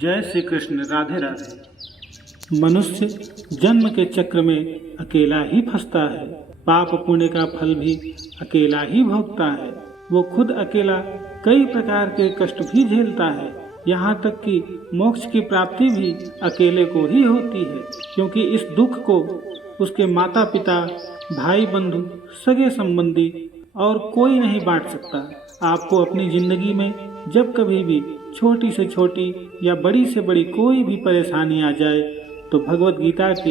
जय श्री कृष्ण। राधे राधे। मनुष्य जन्म के चक्र में अकेला ही फंसता है। पाप पुण्य का फल भी अकेला ही भोगता है। वो खुद अकेला कई प्रकार के कष्ट भी झेलता है। यहाँ तक कि मोक्ष की प्राप्ति भी अकेले को ही होती है, क्योंकि इस दुख को उसके माता पिता, भाई बंधु, सगे संबंधी और कोई नहीं बांट सकता। आपको अपनी जिंदगी में जब कभी भी छोटी से छोटी या बड़ी से बड़ी कोई भी परेशानी आ जाए तो भगवत गीता के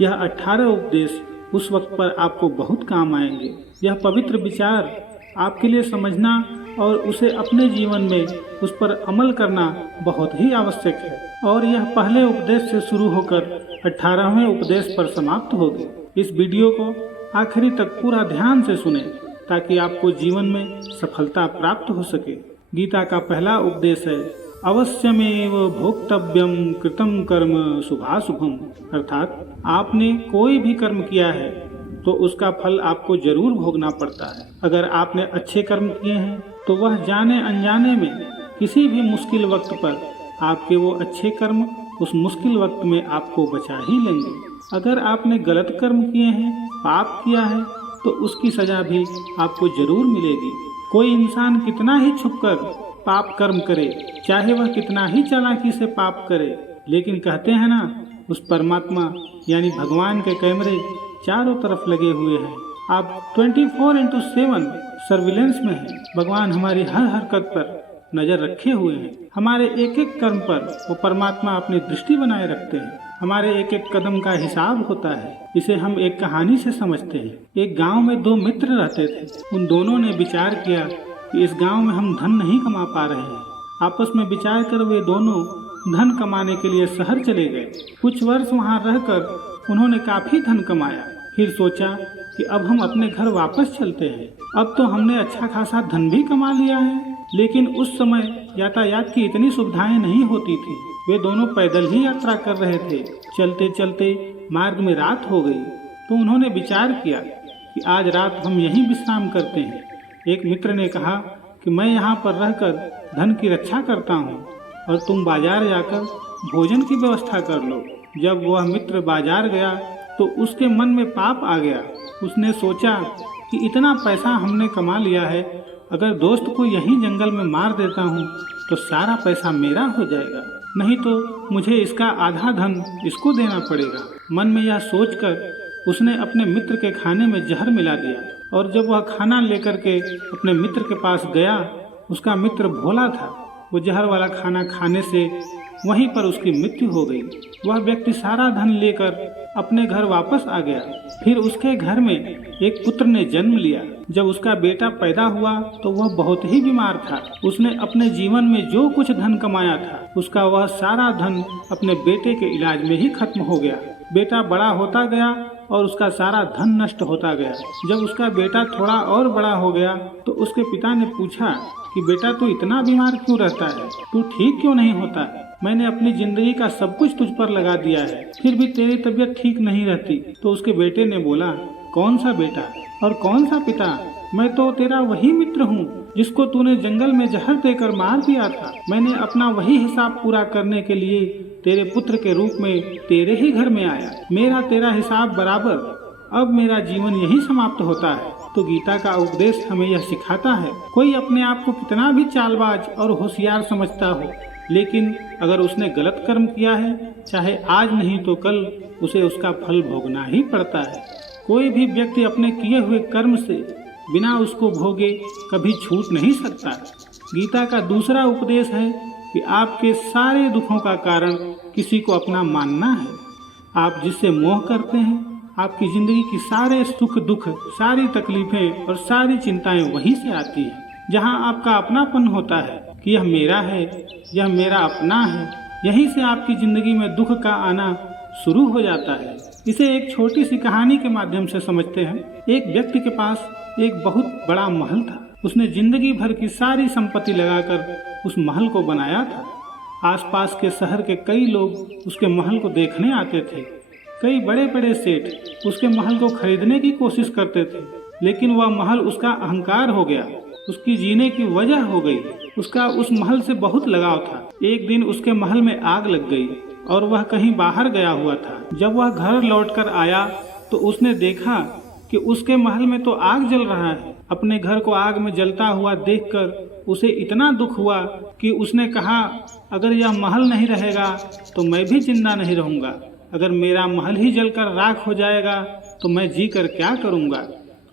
यह 18 उपदेश उस वक्त पर आपको बहुत काम आएंगे। यह पवित्र विचार आपके लिए समझना और उसे अपने जीवन में उस पर अमल करना बहुत ही आवश्यक है। और यह पहले उपदेश से शुरू होकर 18वें उपदेश पर समाप्त होगी। इस वीडियो को आखिरी तक पूरा ध्यान से सुने ताकि आपको जीवन में सफलता प्राप्त हो सके। गीता का पहला उपदेश है अवश्यमेव भोक्तव्यम कृतम कर्म शुभाशुभम, अर्थात आपने कोई भी कर्म किया है तो उसका फल आपको जरूर भोगना पड़ता है। अगर आपने अच्छे कर्म किए हैं तो वह जाने अनजाने में किसी भी मुश्किल वक्त पर आपके वो अच्छे कर्म उस मुश्किल वक्त में आपको बचा ही लेंगे। अगर आपने गलत कर्म किए हैं, पाप किया है, तो उसकी सजा भी आपको जरूर मिलेगी। कोई इंसान कितना ही छुपकर पाप कर्म करे, चाहे वह कितना ही चालाकी से पाप करे, लेकिन कहते हैं ना, उस परमात्मा यानी भगवान के कैमरे चारों तरफ लगे हुए हैं। आप 24/7 सर्विलेंस में हैं। भगवान हमारी हर हरकत पर नजर रखे हुए हैं। हमारे एक एक कर्म पर वो परमात्मा अपनी दृष्टि बनाए रखते हैं। हमारे एक एक कदम का हिसाब होता है। इसे हम एक कहानी से समझते हैं। एक गांव में दो मित्र रहते थे। उन दोनों ने विचार किया कि इस गांव में हम धन नहीं कमा पा रहे हैं। आपस में विचार कर वे दोनों धन कमाने के लिए शहर चले गए। कुछ वर्ष वहां रहकर उन्होंने काफी धन कमाया। फिर सोचा कि अब हम अपने घर वापस चलते हैं। अब तो हमने अच्छा खासा धन भी कमा लिया है। लेकिन उस समय यातायात की इतनी सुविधाएं नहीं होती थी। वे दोनों पैदल ही यात्रा कर रहे थे। चलते चलते मार्ग में रात हो गई तो उन्होंने विचार किया कि आज रात हम यहीं विश्राम करते हैं। एक मित्र ने कहा कि मैं यहाँ पर रहकर धन की रक्षा करता हूँ और तुम बाजार जाकर भोजन की व्यवस्था कर लो। जब वह मित्र बाजार गया तो उसके मन में पाप आ गया। उसने सोचा कि इतना पैसा हमने कमा लिया है, अगर दोस्त को यहीं जंगल में मार देता हूँ तो सारा पैसा मेरा हो जाएगा, नहीं तो मुझे इसका आधा धन इसको देना पड़ेगा। मन में यह सोचकर उसने अपने मित्र के खाने में जहर मिला दिया। और जब वह खाना लेकर के अपने मित्र के पास गया, उसका मित्र भोला था। वो जहर वाला खाना खाने से वहीं पर उसकी मृत्यु हो गई। वह व्यक्ति सारा धन लेकर अपने घर वापस आ गया। फिर उसके घर में एक पुत्र ने जन्म लिया। जब उसका बेटा पैदा हुआ तो वह बहुत ही बीमार था। उसने अपने जीवन में जो कुछ धन कमाया था उसका वह सारा धन अपने बेटे के इलाज में ही खत्म हो गया। बेटा बड़ा होता गया और उसका सारा धन नष्ट होता गया। जब उसका बेटा थोड़ा और बड़ा हो गया तो उसके पिता ने पूछा कि बेटा तू इतना बीमार क्यों रहता है, तू ठीक क्यों नहीं होता है? मैंने अपनी जिंदगी का सब कुछ तुझ पर लगा दिया है, फिर भी तेरी तबीयत ठीक नहीं रहती। तो उसके बेटे ने बोला, कौन सा बेटा और कौन सा पिता? मैं तो तेरा वही मित्र हूँ जिसको तूने जंगल में जहर देकर मार दिया था। मैंने अपना वही हिसाब पूरा करने के लिए तेरे पुत्र के रूप में तेरे ही घर में आया। मेरा तेरा हिसाब बराबर। अब मेरा जीवन यही समाप्त होता है। तो गीता का उपदेश हमें यह सिखाता है, कोई अपने आप को कितना भी चालबाज और होशियार समझता हो, लेकिन अगर उसने गलत कर्म किया है, चाहे आज नहीं तो कल उसे उसका फल भोगना ही पड़ता है। कोई भी व्यक्ति अपने किए हुए कर्म से बिना उसको भोगे कभी छूट नहीं सकता। गीता का दूसरा उपदेश है कि आपके सारे दुखों का कारण किसी को अपना मानना है। आप जिससे मोह करते हैं, आपकी जिंदगी की सारे सुख दुख, सारी तकलीफें और सारी चिंताएं वहीं से आती हैं। जहां आपका अपनापन होता है कि यह मेरा है, यह मेरा अपना है, यहीं से आपकी जिंदगी में दुख का आना शुरू हो जाता है। इसे एक छोटी सी कहानी के माध्यम से समझते हैं। एक व्यक्ति के पास एक बहुत बड़ा महल था। उसने जिंदगी भर की सारी संपत्ति लगाकर उस महल को बनाया था। आसपास के शहर के कई लोग उसके महल को देखने आते थे। कई बड़े बड़े सेठ उसके महल को खरीदने की कोशिश करते थे, लेकिन वह महल उसका अहंकार हो गया, उसकी जीने की वजह हो गई। उसका उस महल से बहुत लगाव था। एक दिन उसके महल में आग लग गई और वह कहीं बाहर गया हुआ था। जब वह घर लौटकर आया तो उसने देखा कि उसके महल में तो आग जल रहा है। अपने घर को आग में जलता हुआ देखकर उसे इतना दुख हुआ कि उसने कहा, अगर यह महल नहीं रहेगा तो मैं भी जिंदा नहीं रहूंगा। अगर मेरा महल ही जलकर राख हो जाएगा तो मैं जी कर क्या करूंगा।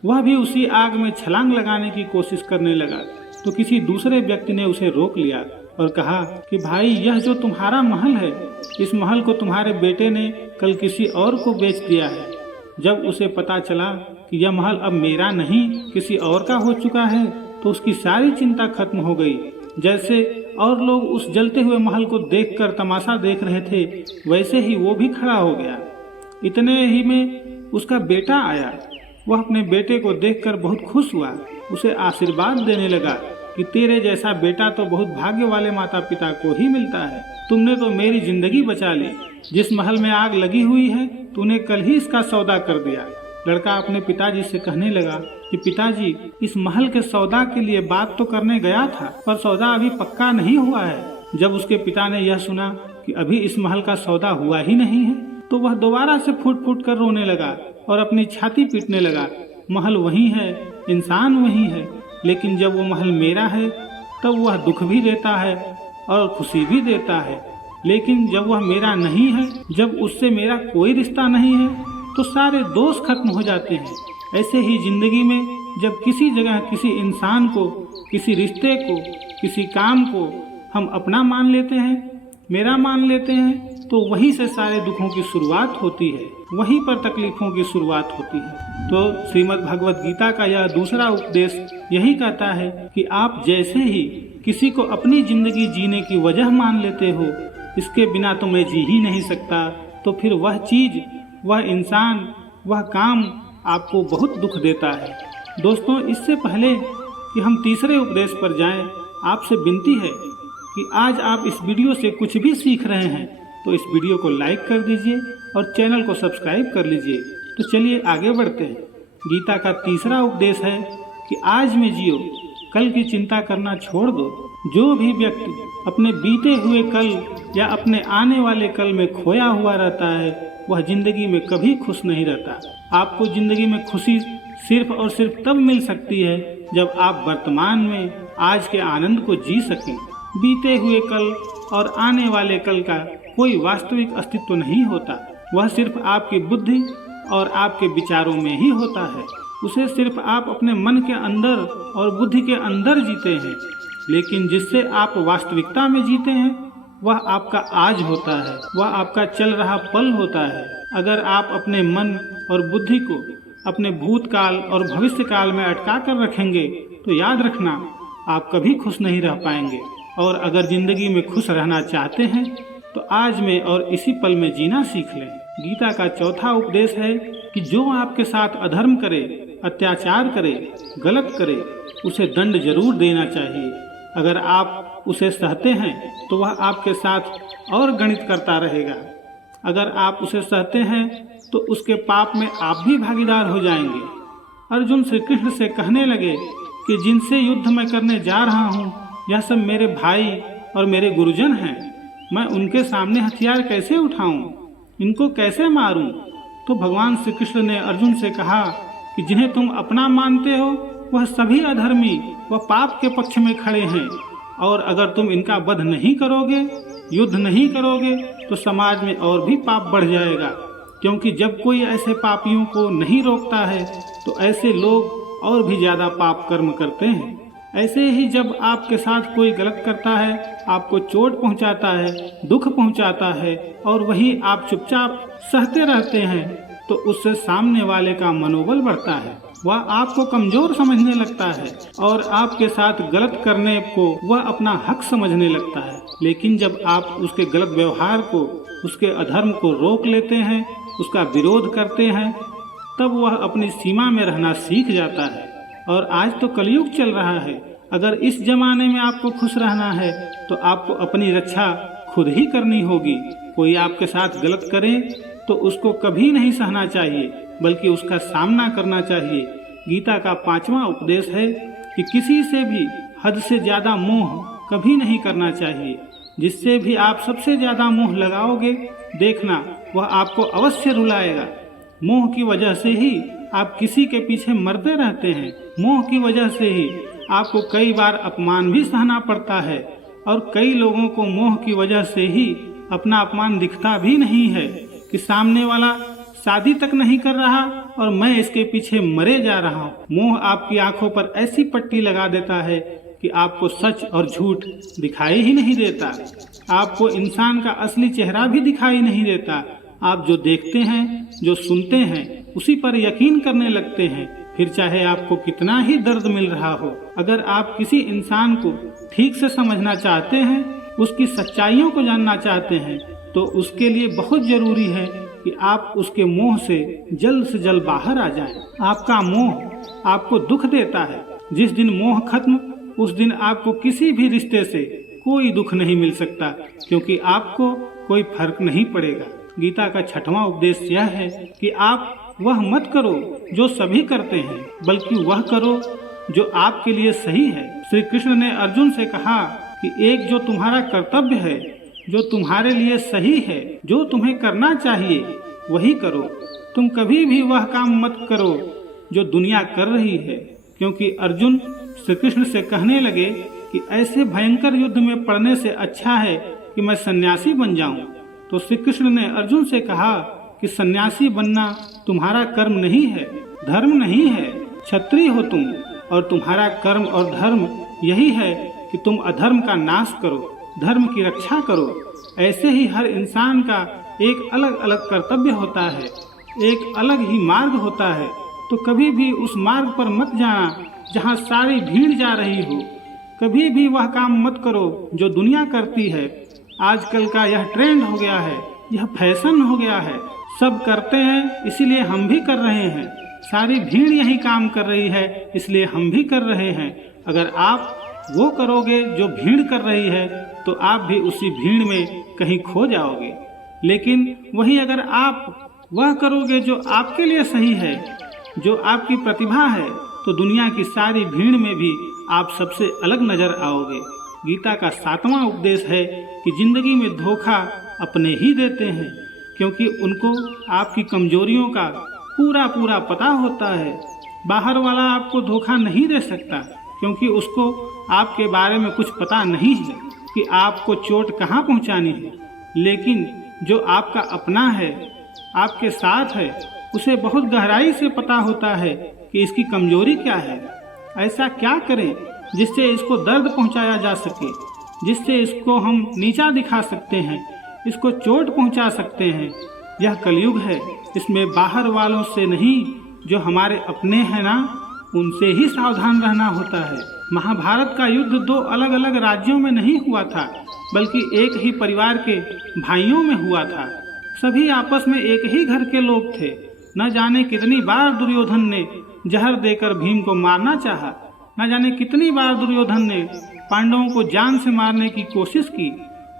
वह भी उसी आग में छलांग लगाने की कोशिश करने लगा तो किसी दूसरे व्यक्ति ने उसे रोक लिया और कहा कि भाई, यह जो तुम्हारा महल है, इस महल को तुम्हारे बेटे ने कल किसी और को बेच दिया है। जब उसे पता चला कि यह महल अब मेरा नहीं किसी और का हो चुका है तो उसकी सारी चिंता खत्म हो गई। जैसे और लोग उस जलते हुए महल को देखकर तमाशा देख रहे थे, वैसे ही वो भी खड़ा हो गया। इतने ही में उसका बेटा आया। वह अपने बेटे को देखकर बहुत खुश हुआ, उसे आशीर्वाद देने लगा कि तेरे जैसा बेटा तो बहुत भाग्य वाले माता पिता को ही मिलता है। तुमने तो मेरी जिंदगी बचा ली। जिस महल में आग लगी हुई है तूने कल ही इसका सौदा कर दिया। लड़का अपने पिताजी से कहने लगा कि पिताजी, इस महल के सौदा के लिए बात तो करने गया था पर सौदा अभी पक्का नहीं हुआ है। जब उसके पिता ने यह सुना कि अभी इस महल का सौदा हुआ ही नहीं है तो वह दोबारा से फूट फूट कर रोने लगा और अपनी छाती पीटने लगा। महल वही है, इंसान वही है, लेकिन जब वो महल मेरा है तब वह दुख भी देता है और खुशी भी देता है। लेकिन जब वह मेरा नहीं है, जब उससे मेरा कोई रिश्ता नहीं है तो सारे दोष खत्म हो जाते हैं। ऐसे ही जिंदगी में जब किसी जगह किसी इंसान को, किसी रिश्ते को, किसी काम को हम अपना मान लेते हैं, मेरा मान लेते हैं, तो वहीं से सारे दुखों की शुरुआत होती है, वहीं पर तकलीफों की शुरुआत होती है। तो श्रीमद् भगवत गीता का यह दूसरा उपदेश यही कहता है कि आप जैसे ही किसी को अपनी जिंदगी जीने की वजह मान लेते हो, इसके बिना तो मैं जी ही नहीं सकता, तो फिर वह चीज, वह इंसान, वह काम आपको बहुत दुख देता है। दोस्तों, इससे पहले कि हम तीसरे उपदेश पर जाएं, आपसे विनती है कि आज आप इस वीडियो से कुछ भी सीख रहे हैं तो इस वीडियो को लाइक कर दीजिए और चैनल को सब्सक्राइब कर लीजिए। तो चलिए आगे बढ़ते हैं। गीता का तीसरा उपदेश है कि आज में जियो, कल की चिंता करना छोड़ दो। जो भी व्यक्ति अपने बीते हुए कल या अपने आने वाले कल में खोया हुआ रहता है वह जिंदगी में कभी खुश नहीं रहता। आपको जिंदगी में खुशी सिर्फ और सिर्फ तब मिल सकती है जब आप वर्तमान में आज के आनंद को जी सकें। बीते हुए कल और आने वाले कल का कोई वास्तविक अस्तित्व नहीं होता, वह सिर्फ आपकी बुद्धि और आपके विचारों में ही होता है। उसे सिर्फ आप अपने मन के अंदर और बुद्धि के अंदर जीते हैं, लेकिन जिससे आप वास्तविकता में जीते हैं वह आपका आज होता है, वह आपका चल रहा पल होता है। अगर आप अपने मन और बुद्धि को अपने भूतकाल और भविष्य काल में अटका कर रखेंगे तो याद रखना आप कभी खुश नहीं रह पाएंगे। और अगर जिंदगी में खुश रहना चाहते हैं तो आज में और इसी पल में जीना सीख लें। गीता का चौथा उपदेश है कि जो आपके साथ अधर्म करे, अत्याचार करे, गलत करे, उसे दंड जरूर देना चाहिए। अगर आप उसे सहते हैं तो वह आपके साथ और गणित करता रहेगा। अगर आप उसे सहते हैं तो उसके पाप में आप भी भागीदार हो जाएंगे। अर्जुन श्री कृष्ण से कहने लगे कि जिनसे युद्ध मैं करने जा रहा हूँ यह सब मेरे भाई और मेरे गुरुजन हैं। मैं उनके सामने हथियार कैसे उठाऊं, इनको कैसे मारूं? तो भगवान श्री कृष्ण ने अर्जुन से कहा कि जिन्हें तुम अपना मानते हो वह सभी अधर्मी व पाप के पक्ष में खड़े हैं, और अगर तुम इनका वध नहीं करोगे, युद्ध नहीं करोगे, तो समाज में और भी पाप बढ़ जाएगा। क्योंकि जब कोई ऐसे पापियों को नहीं रोकता है तो ऐसे लोग और भी ज्यादा पाप कर्म करते हैं। ऐसे ही जब आपके साथ कोई गलत करता है, आपको चोट पहुंचाता है, दुख पहुंचाता है, और वही आप चुपचाप सहते रहते हैं, तो उससे सामने वाले का मनोबल बढ़ता है, वह आपको कमजोर समझने लगता है और आपके साथ गलत करने को वह अपना हक समझने लगता है। लेकिन जब आप उसके गलत व्यवहार को, उसके अधर्म को रोक लेते हैं, उसका विरोध करते हैं, तब वह अपनी सीमा में रहना सीख जाता है। और आज तो कलयुग चल रहा है। अगर इस जमाने में आपको खुश रहना है तो आपको अपनी रक्षा खुद ही करनी होगी। कोई आपके साथ गलत करे तो उसको कभी नहीं सहना चाहिए, बल्कि उसका सामना करना चाहिए। गीता का 5वां उपदेश है कि किसी से भी हद से ज्यादा मोह कभी नहीं करना चाहिए। जिससे भी आप सबसे ज्यादा मोह लगाओगे, देखना वह आपको अवश्य रुलाएगा। मोह की वजह से ही आप किसी के पीछे मरते रहते हैं। मोह की वजह से ही आपको कई बार अपमान भी सहना पड़ता है, और कई लोगों को मोह की वजह से ही अपना अपमान दिखता भी नहीं है कि सामने वाला शादी तक नहीं कर रहा और मैं इसके पीछे मरे जा रहा हूँ। मोह आपकी आंखों पर ऐसी पट्टी लगा देता है कि आपको सच और झूठ दिखाई ही नहीं देता। आपको इंसान का असली चेहरा भी दिखाई नहीं देता। आप जो देखते हैं, जो सुनते हैं, उसी पर यकीन करने लगते हैं, फिर चाहे आपको कितना ही दर्द मिल रहा हो। अगर आप किसी इंसान को ठीक से समझना चाहते हैं, उसकी सच्चाइयों को जानना चाहते हैं, तो उसके लिए बहुत जरूरी है कि आप उसके मोह से जल्द बाहर आ जाएं। आपका मोह आपको दुख देता है। जिस दिन मोह खत्म, उस दिन आपको किसी भी रिश्ते से कोई दुख नहीं मिल सकता, क्योंकि आपको कोई फर्क नहीं पड़ेगा। गीता का 6वां उपदेश यह है कि आप वह मत करो जो सभी करते हैं, बल्कि वह करो जो आपके लिए सही है। श्री कृष्ण ने अर्जुन से कहा कि एक जो तुम्हारा कर्तव्य है, जो तुम्हारे लिए सही है, जो तुम्हें करना चाहिए, वही करो। तुम कभी भी वह काम मत करो जो दुनिया कर रही है। क्योंकि अर्जुन श्री कृष्ण से कहने लगे कि ऐसे भयंकर युद्ध में पड़ने से अच्छा है कि मैं सन्यासी बन जाऊं। तो श्री कृष्ण ने अर्जुन से कहा कि सन्यासी बनना तुम्हारा कर्म नहीं है, धर्म नहीं है। क्षत्रिय हो तुम, और तुम्हारा कर्म और धर्म यही है कि तुम अधर्म का नाश करो, धर्म की रक्षा करो। ऐसे ही हर इंसान का एक अलग अलग कर्तव्य होता है, एक अलग ही मार्ग होता है। तो कभी भी उस मार्ग पर मत जाना जहाँ सारी भीड़ जा रही हो। कभी भी वह काम मत करो जो दुनिया करती है। आजकल का यह ट्रेंड हो गया है, यह फैशन हो गया है। सब करते हैं, इसीलिए हम भी कर रहे हैं। सारी भीड़ यही काम कर रही है, इसलिए हम भी कर रहे हैं। अगर आप वो करोगे जो भीड़ कर रही है, तो आप भी उसी भीड़ में कहीं खो जाओगे। लेकिन वही अगर आप वह करोगे जो आपके लिए सही है, जो आपकी प्रतिभा है, तो दुनिया की सारी भीड़ में भी आप सबसे अलग नजर आओगे। गीता का 7वां उपदेश है कि जिंदगी में धोखा अपने ही देते हैं, क्योंकि उनको आपकी कमजोरियों का पूरा पता होता है। बाहर वाला आपको धोखा नहीं दे सकता, क्योंकि उसको आपके बारे में कुछ पता नहीं है कि आपको चोट कहाँ पहुँचानी है। लेकिन जो आपका अपना है, आपके साथ है, उसे बहुत गहराई से पता होता है कि इसकी कमजोरी क्या है। ऐसा क्या करें जिससे इसको दर्द पहुंचाया जा सके, जिससे इसको हम नीचा दिखा सकते हैं, इसको चोट पहुंचा सकते हैं। यह कलयुग है, इसमें बाहर वालों से नहीं, जो हमारे अपने हैं ना, उनसे ही सावधान रहना होता है। महाभारत का युद्ध 2 अलग अलग राज्यों में नहीं हुआ था, बल्कि एक ही परिवार के भाइयों में हुआ था। सभी आपस में एक ही घर के लोग थे। न जाने कितनी बार दुर्योधन ने जहर देकर भीम को मारना चाहा, न जाने कितनी बार दुर्योधन ने पांडवों को जान से मारने की कोशिश की।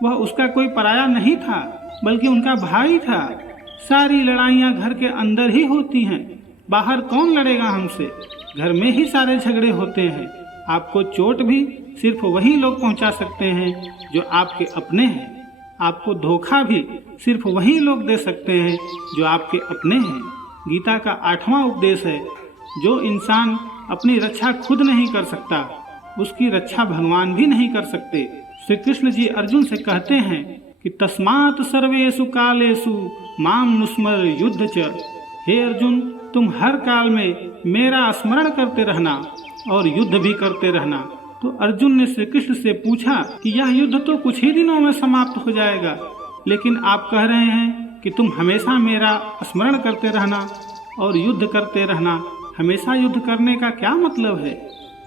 वह उसका कोई पराया नहीं था, बल्कि उनका भाई था। सारी लड़ाइयाँ घर के अंदर ही होती हैं, बाहर कौन लड़ेगा हमसे? घर में ही सारे झगड़े होते हैं। आपको चोट भी सिर्फ वही लोग पहुंचा सकते हैं जो आपके अपने हैं। आपको धोखा भी सिर्फ वही लोग दे सकते हैं जो आपके अपने हैं। गीता का 8वां उपदेश है, जो इंसान अपनी रक्षा खुद नहीं कर सकता, उसकी रक्षा भगवान भी नहीं कर सकते। श्री कृष्ण जी अर्जुन से कहते हैं कि तस्मात् सर्वेषु कालेषु माम नुस्मर युद्ध च। हे अर्जुन, तुम हर काल में मेरा स्मरण करते रहना और युद्ध भी करते रहना। तो अर्जुन ने श्री कृष्ण से पूछा कि यह युद्ध तो कुछ ही दिनों में समाप्त हो जाएगा, लेकिन आप कह रहे हैं कि तुम हमेशा मेरा स्मरण करते रहना और युद्ध करते रहना। हमेशा युद्ध करने का क्या मतलब है?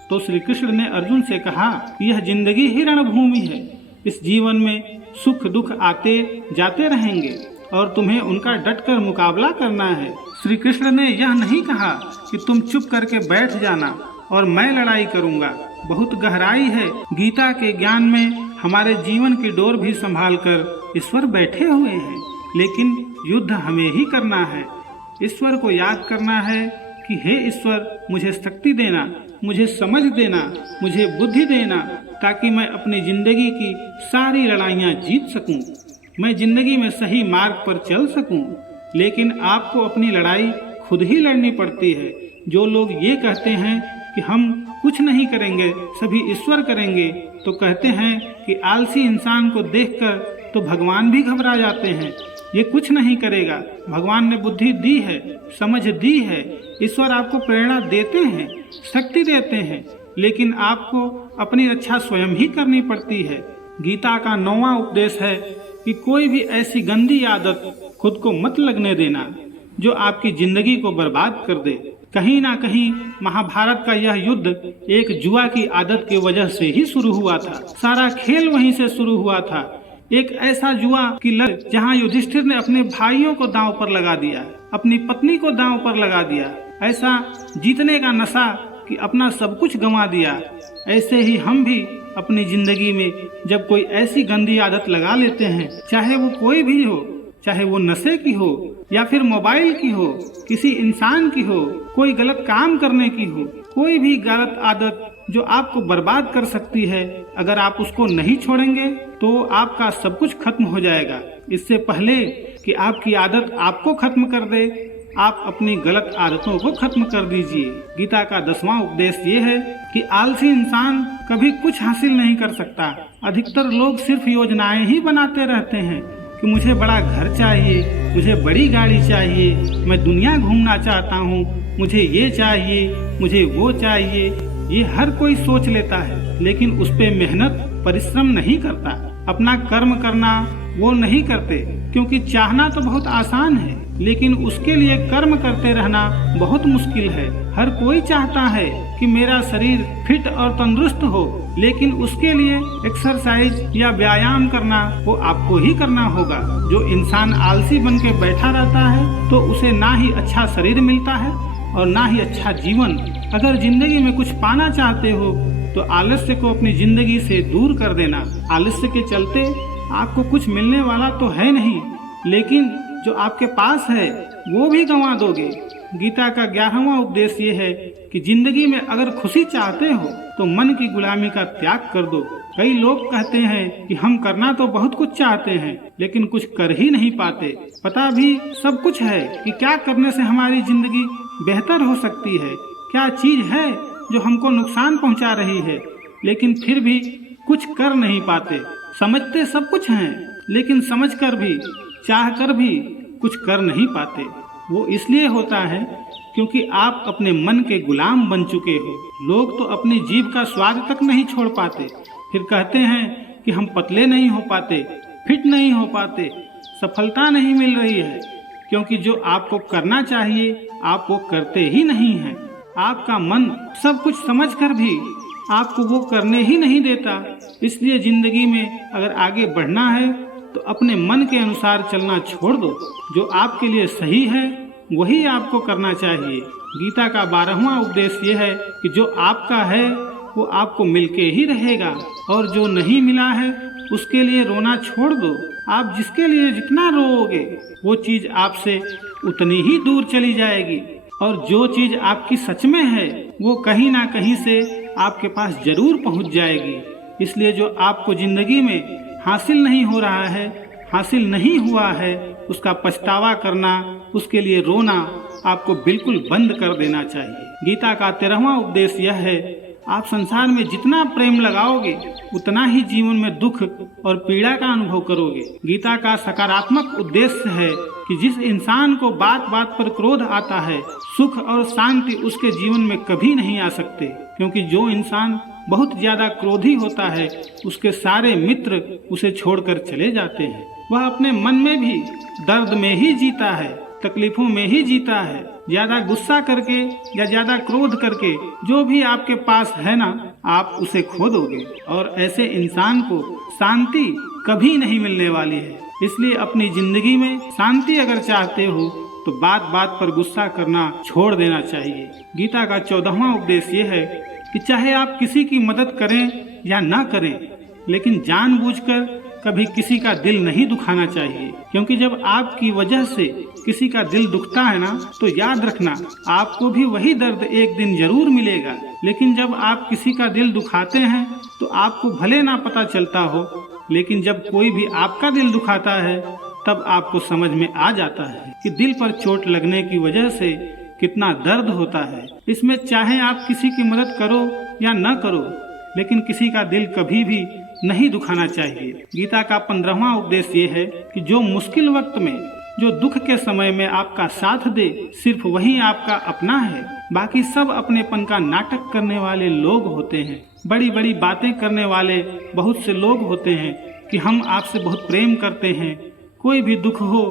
तो श्री कृष्ण ने अर्जुन से कहा कि यह जिंदगी ही रणभूमि है। इस जीवन में सुख दुख आते जाते रहेंगे और तुम्हें उनका डटकर मुकाबला करना है। श्री कृष्ण ने यह नहीं कहा कि तुम चुप करके बैठ जाना और मैं लड़ाई करूंगा। बहुत गहराई है गीता के ज्ञान में। हमारे जीवन की डोर भी संभाल कर ईश्वर बैठे हुए हैं, लेकिन युद्ध हमें ही करना है। ईश्वर को याद करना है कि हे ईश्वर, मुझे शक्ति देना, मुझे समझ देना, मुझे बुद्धि देना, ताकि मैं अपनी जिंदगी की सारी लड़ाइयाँ जीत सकूं, मैं जिंदगी में सही मार्ग पर चल सकूं। लेकिन आपको अपनी लड़ाई खुद ही लड़नी पड़ती है। जो लोग ये कहते हैं कि हम कुछ नहीं करेंगे, सभी ईश्वर करेंगे, तो कहते हैं कि आलसी इंसान को देखकर तो भगवान भी घबरा जाते हैं। ये कुछ नहीं करेगा, भगवान ने बुद्धि दी है, समझ दी है, ईश्वर आपको प्रेरणा देते हैं, शक्ति देते हैं, लेकिन आपको अपनी रक्षा स्वयं ही करनी पड़ती है। गीता का 9वां उपदेश है कि कोई भी ऐसी गंदी आदत खुद को मत लगने देना जो आपकी जिंदगी को बर्बाद कर दे। कहीं ना कहीं महाभारत का यह युद्ध एक जुआ की आदत की वजह से ही शुरू हुआ था। सारा खेल वहीं से शुरू हुआ था। एक ऐसा जुआ की लत जहां युधिष्ठिर ने अपने भाइयों को दांव पर लगा दिया, अपनी पत्नी को दांव पर लगा दिया, ऐसा जीतने का नशा कि अपना सब कुछ गंवा दिया। ऐसे ही हम भी अपनी जिंदगी में जब कोई ऐसी गंदी आदत लगा लेते हैं, चाहे वो कोई भी हो, चाहे वो नशे की हो या फिर मोबाइल की हो, किसी इंसान की हो, कोई गलत काम करने की हो, कोई भी गलत आदत जो आपको बर्बाद कर सकती है, अगर आप उसको नहीं छोड़ेंगे तो आपका सब कुछ खत्म हो जाएगा। इससे पहले कि आपकी आदत आपको खत्म कर दे, आप अपनी गलत आदतों को खत्म कर दीजिए। गीता का 10वां उपदेश ये है कि आलसी इंसान कभी कुछ हासिल नहीं कर सकता। अधिकतर लोग सिर्फ योजनाएं ही बनाते रहते हैं कि मुझे बड़ा घर चाहिए, मुझे बड़ी गाड़ी चाहिए, मैं दुनिया घूमना चाहता हूँ, मुझे ये चाहिए, मुझे वो चाहिए। ये हर कोई सोच लेता है, लेकिन उस पे मेहनत परिश्रम नहीं करता। अपना कर्म करना वो नहीं करते, क्योंकि चाहना तो बहुत आसान है, लेकिन उसके लिए कर्म करते रहना बहुत मुश्किल है। हर कोई चाहता है कि मेरा शरीर फिट और तंदुरुस्त हो, लेकिन उसके लिए एक्सरसाइज या व्यायाम करना वो आपको ही करना होगा। जो इंसान आलसी बन के बैठा रहता है तो उसे ना ही अच्छा शरीर मिलता है और ना ही अच्छा जीवन। अगर जिंदगी में कुछ पाना चाहते हो तो आलस्य को अपनी जिंदगी से दूर कर देना। आलस्य के चलते आपको कुछ मिलने वाला तो है नहीं, लेकिन जो आपके पास है वो भी गंवा दोगे। गीता का 11वां उपदेश ये है कि जिंदगी में अगर खुशी चाहते हो तो मन की गुलामी का त्याग कर दो। कई लोग कहते हैं कि हम करना तो बहुत कुछ चाहते हैं, लेकिन कुछ कर ही नहीं पाते। पता भी सब कुछ है कि क्या करने से हमारी जिंदगी बेहतर हो सकती है, क्या चीज है जो हमको नुकसान पहुंचा रही है, लेकिन फिर भी कुछ कर नहीं पाते। समझते सब कुछ हैं, लेकिन समझकर भी, चाहकर भी कुछ कर नहीं पाते। वो इसलिए होता है क्योंकि आप अपने मन के गुलाम बन चुके हो। लोग तो अपनी जीभ का स्वाद तक नहीं छोड़ पाते, फिर कहते हैं कि हम पतले नहीं हो पाते, फिट नहीं हो पाते, सफलता नहीं मिल रही है, क्योंकि जो आपको करना चाहिए आप वो करते ही नहीं हैं। आपका मन सब कुछ समझकर भी आपको वो करने ही नहीं देता। इसलिए जिंदगी में अगर आगे बढ़ना है तो अपने मन के अनुसार चलना छोड़ दो। जो आपके लिए सही है वही आपको करना चाहिए। गीता का 12वां उपदेश ये है कि जो आपका है वो आपको मिलके ही रहेगा, और जो नहीं मिला है उसके लिए रोना छोड़ दो। आप जिसके लिए जितना रोओगे वो चीज आपसे उतनी ही दूर चली जाएगी, और जो चीज आपकी सच में है वो कहीं ना कहीं से आपके पास जरूर पहुंच जाएगी। इसलिए जो आपको जिंदगी में हासिल नहीं हो रहा है, हासिल नहीं हुआ है, उसका पछतावा करना, उसके लिए रोना आपको बिल्कुल बंद कर देना चाहिए। गीता का 13वां उपदेश यह है, आप संसार में जितना प्रेम लगाओगे उतना ही जीवन में दुख और पीड़ा का अनुभव करोगे। गीता का सकारात्मक उद्देश्य है कि जिस इंसान को बात बात पर क्रोध आता है, सुख और शांति उसके जीवन में कभी नहीं आ सकते, क्योंकि जो इंसान बहुत ज्यादा क्रोधी होता है उसके सारे मित्र उसे छोड़कर चले जाते हैं। वह अपने मन में भी दर्द में ही जीता है, तकलीफों में ही जीता है। ज्यादा गुस्सा करके या ज्यादा क्रोध करके जो भी आपके पास है ना, आप उसे खो दोगे, और ऐसे इंसान को शांति कभी नहीं मिलने वाली है। इसलिए अपनी जिंदगी में शांति अगर चाहते हो तो बात बात पर गुस्सा करना छोड़ देना चाहिए। गीता का 14वां उपदेश ये है कि चाहे आप किसी की मदद करें या ना करें, लेकिन जानबूझकर कभी किसी का दिल नहीं दुखाना चाहिए, क्योंकि जब आपकी वजह से किसी का दिल दुखता है ना, तो याद रखना आपको भी वही दर्द एक दिन जरूर मिलेगा। लेकिन जब आप किसी का दिल दुखाते हैं तो आपको भले ना पता चलता हो, लेकिन जब कोई भी आपका दिल दुखाता है तब आपको समझ में आ जाता है कि दिल पर चोट लगने की वजह से कितना दर्द होता है। इसमें चाहे आप किसी की मदद करो या न करो, लेकिन किसी का दिल कभी भी नहीं दुखाना चाहिए। गीता का 15वां उपदेश ये है कि जो मुश्किल वक्त में, जो दुख के समय में आपका साथ दे, सिर्फ वही आपका अपना है। बाकी सब अपनेपन का नाटक करने वाले लोग होते हैं। बड़ी बड़ी बातें करने वाले बहुत से लोग होते हैं कि हम आपसे बहुत प्रेम करते हैं, कोई भी दुख हो,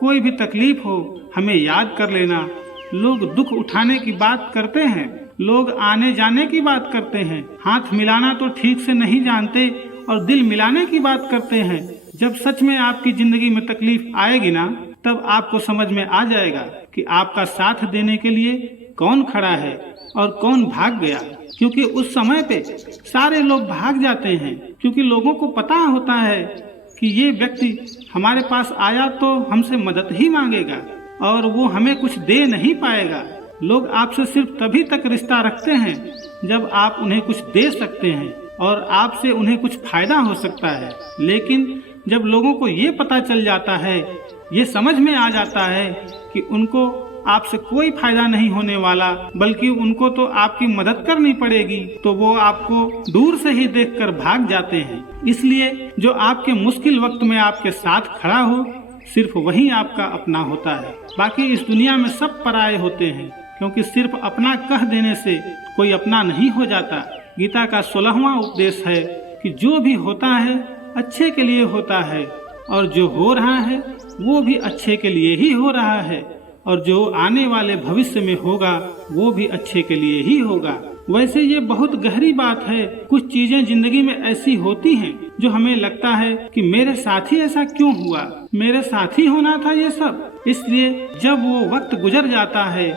कोई भी तकलीफ हो, हमें याद कर लेना। लोग दुख उठाने की बात करते हैं, लोग आने जाने की बात करते हैं, हाथ मिलाना तो ठीक से नहीं जानते और दिल मिलाने की बात करते हैं। जब सच में आपकी जिंदगी में तकलीफ आएगी ना, तब आपको समझ में आ जाएगा कि आपका साथ देने के लिए कौन खड़ा है और कौन भाग गया। क्योंकि उस समय पे सारे लोग भाग जाते हैं, क्योंकि लोगों को पता होता है कि ये व्यक्ति हमारे पास आया तो हमसे मदद ही मांगेगा और वो हमें कुछ दे नहीं पाएगा। लोग आपसे सिर्फ तभी तक रिश्ता रखते हैं जब आप उन्हें कुछ दे सकते हैं और आपसे उन्हें कुछ फायदा हो सकता है। लेकिन जब लोगों को ये पता चल जाता है, ये समझ में आ जाता है कि उनको आपसे कोई फायदा नहीं होने वाला, बल्कि उनको तो आपकी मदद करनी पड़ेगी, तो वो आपको दूर से ही देखकर भाग जाते हैं। इसलिए जो आपके मुश्किल वक्त में आपके साथ खड़ा हो, सिर्फ वही आपका अपना होता है। बाकी इस दुनिया में सब पराये होते हैं, क्योंकि सिर्फ अपना कह देने से कोई अपना नहीं हो जाता। गीता का 16वां उपदेश है कि जो भी होता है अच्छे के लिए होता है, और जो हो रहा है वो भी अच्छे के लिए ही हो रहा है, और जो आने वाले भविष्य में होगा वो भी अच्छे के लिए ही होगा। वैसे ये बहुत गहरी बात है। कुछ चीजें जिंदगी में ऐसी होती हैं जो हमें लगता है कि मेरे साथ ही ऐसा क्यों हुआ, मेरे साथ ही होना था ये सब। इसलिए जब वो वक्त गुजर जाता है,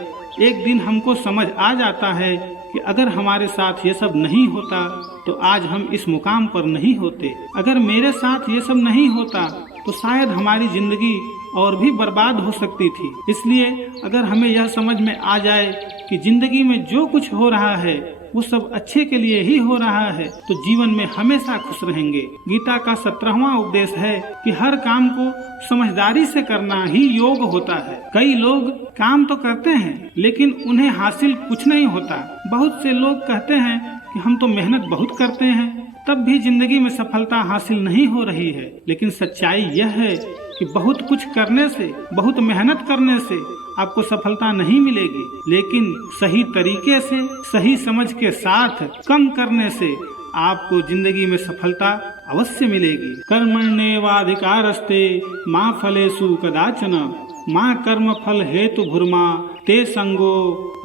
एक दिन हमको समझ आ जाता है कि अगर हमारे साथ ये सब नहीं होता तो आज हम इस मुकाम पर नहीं होते। अगर मेरे साथ ये सब नहीं होता तो शायद हमारी जिंदगी और भी बर्बाद हो सकती थी। इसलिए अगर हमें यह समझ में आ जाए कि जिंदगी में जो कुछ हो रहा है वो सब अच्छे के लिए ही हो रहा है, तो जीवन में हमेशा खुश रहेंगे। गीता का 17वां उपदेश है कि हर काम को समझदारी से करना ही योग होता है। कई लोग काम तो करते हैं लेकिन उन्हें हासिल कुछ नहीं होता। बहुत से लोग कहते हैं कि हम तो मेहनत बहुत करते हैं, तब भी जिंदगी में सफलता हासिल नहीं हो रही है। लेकिन सच्चाई यह है कि बहुत कुछ करने से, बहुत मेहनत करने से आपको सफलता नहीं मिलेगी, लेकिन सही तरीके से, सही समझ के साथ कम करने से आपको जिंदगी में सफलता अवश्य मिलेगी। कर्मण्येवाधिकारस्ते माँ फलेषु कदाचन माँ कर्म फल हेतु भूर्मा ते संगो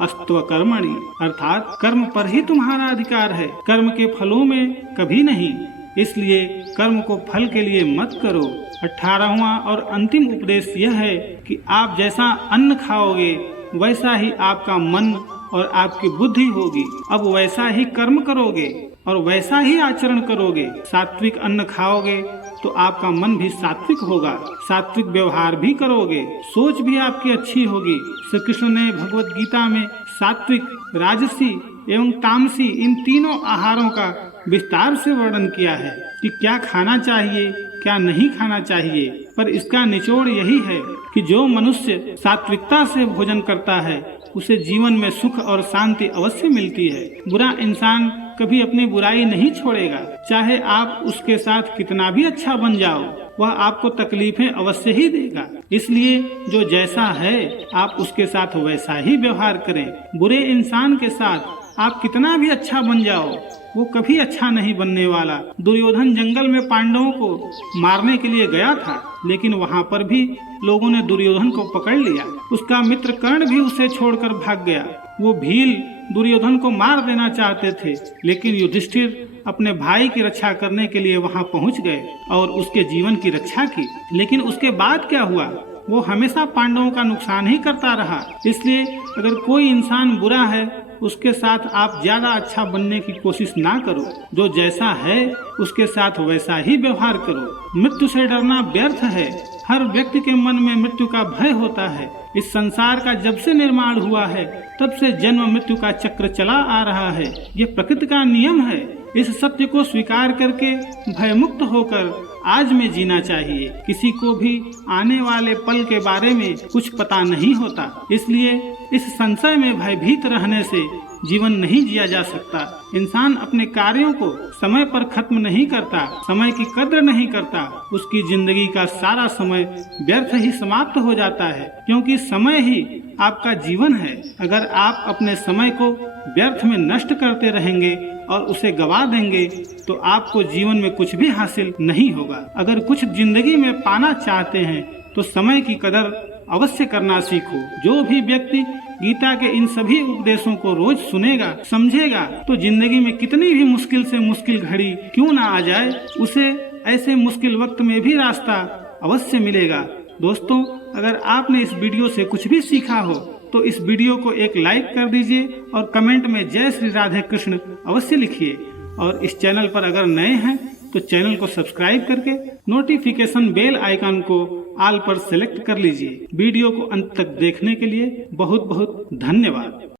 अस्त्व कर्मणि। अर्थात कर्म पर ही तुम्हारा अधिकार है, कर्म के फलों में कभी नहीं। इसलिए कर्म को फल के लिए मत करो। 18वां और अंतिम उपदेश यह है कि आप जैसा अन्न खाओगे वैसा ही आपका मन और आपकी बुद्धि होगी। अब वैसा ही कर्म करोगे और वैसा ही आचरण करोगे। सात्विक अन्न खाओगे तो आपका मन भी सात्विक होगा, सात्विक व्यवहार भी करोगे, सोच भी आपकी अच्छी होगी। श्री कृष्ण ने भगवत गीता में सात्विक, राजसी एवं तामसी इन तीनों आहारों का विस्तार से वर्णन किया है कि क्या खाना चाहिए, क्या नहीं खाना चाहिए। पर इसका निचोड़ यही है कि जो मनुष्य सात्विकता से भोजन करता है उसे जीवन में सुख और शांति अवश्य मिलती है। बुरा इंसान कभी अपनी बुराई नहीं छोड़ेगा, चाहे आप उसके साथ कितना भी अच्छा बन जाओ, वह आपको तकलीफें अवश्य ही देगा। इसलिए जो जैसा है आप उसके साथ वैसा ही व्यवहार करें। बुरे इंसान के साथ आप कितना भी अच्छा बन जाओ, वो कभी अच्छा नहीं बनने वाला। दुर्योधन जंगल में पांडवों को मारने के लिए गया था, लेकिन वहाँ पर भी लोगों ने दुर्योधन को पकड़ लिया। उसका मित्र कर्ण भी उसे छोड़कर भाग गया। वो भील दुर्योधन को मार देना चाहते थे, लेकिन युधिष्ठिर अपने भाई की रक्षा करने के लिए वहाँ पहुँच गए और उसके जीवन की रक्षा की। लेकिन उसके बाद क्या हुआ, वो हमेशा पांडवों का नुकसान ही करता रहा। इसलिए अगर कोई इंसान बुरा है उसके साथ आप ज्यादा अच्छा बनने की कोशिश ना करो। जो जैसा है उसके साथ वैसा ही व्यवहार करो। मृत्यु से डरना व्यर्थ है, हर व्यक्ति के मन में मृत्यु का भय होता है। इस संसार का जब से निर्माण हुआ है तब से जन्म मृत्यु का चक्र चला आ रहा है। ये प्रकृति का नियम है। इस सत्य को स्वीकार करके भयमुक्त होकर आज में जीना चाहिए। किसी को भी आने वाले पल के बारे में कुछ पता नहीं होता, इसलिए इस संशय में भयभीत रहने से जीवन नहीं जिया जा सकता। इंसान अपने कार्यों को समय पर खत्म नहीं करता, समय की कद्र नहीं करता, उसकी जिंदगी का सारा समय व्यर्थ ही समाप्त हो जाता है, क्योंकि समय ही आपका जीवन है। अगर आप अपने समय को व्यर्थ में नष्ट करते रहेंगे और उसे गवा देंगे तो आपको जीवन में कुछ भी हासिल नहीं होगा। अगर कुछ जिंदगी में पाना चाहते हैं तो समय की कदर अवश्य करना सीखो। जो भी व्यक्ति गीता के इन सभी उपदेशों को रोज सुनेगा, समझेगा, तो जिंदगी में कितनी भी मुश्किल से मुश्किल घड़ी क्यों ना आ जाए, उसे ऐसे मुश्किल वक्त में भी रास्ता अवश्य मिलेगा। दोस्तों, अगर आपने इस वीडियो से कुछ भी सीखा हो तो इस वीडियो को एक लाइक कर दीजिए और कमेंट में जय श्री राधे कृष्ण अवश्य लिखिए। और इस चैनल पर अगर नए हैं तो चैनल को सब्सक्राइब करके नोटिफिकेशन बेल आइकन को ऑल पर सेलेक्ट कर लीजिए। वीडियो को अंत तक देखने के लिए बहुत बहुत धन्यवाद।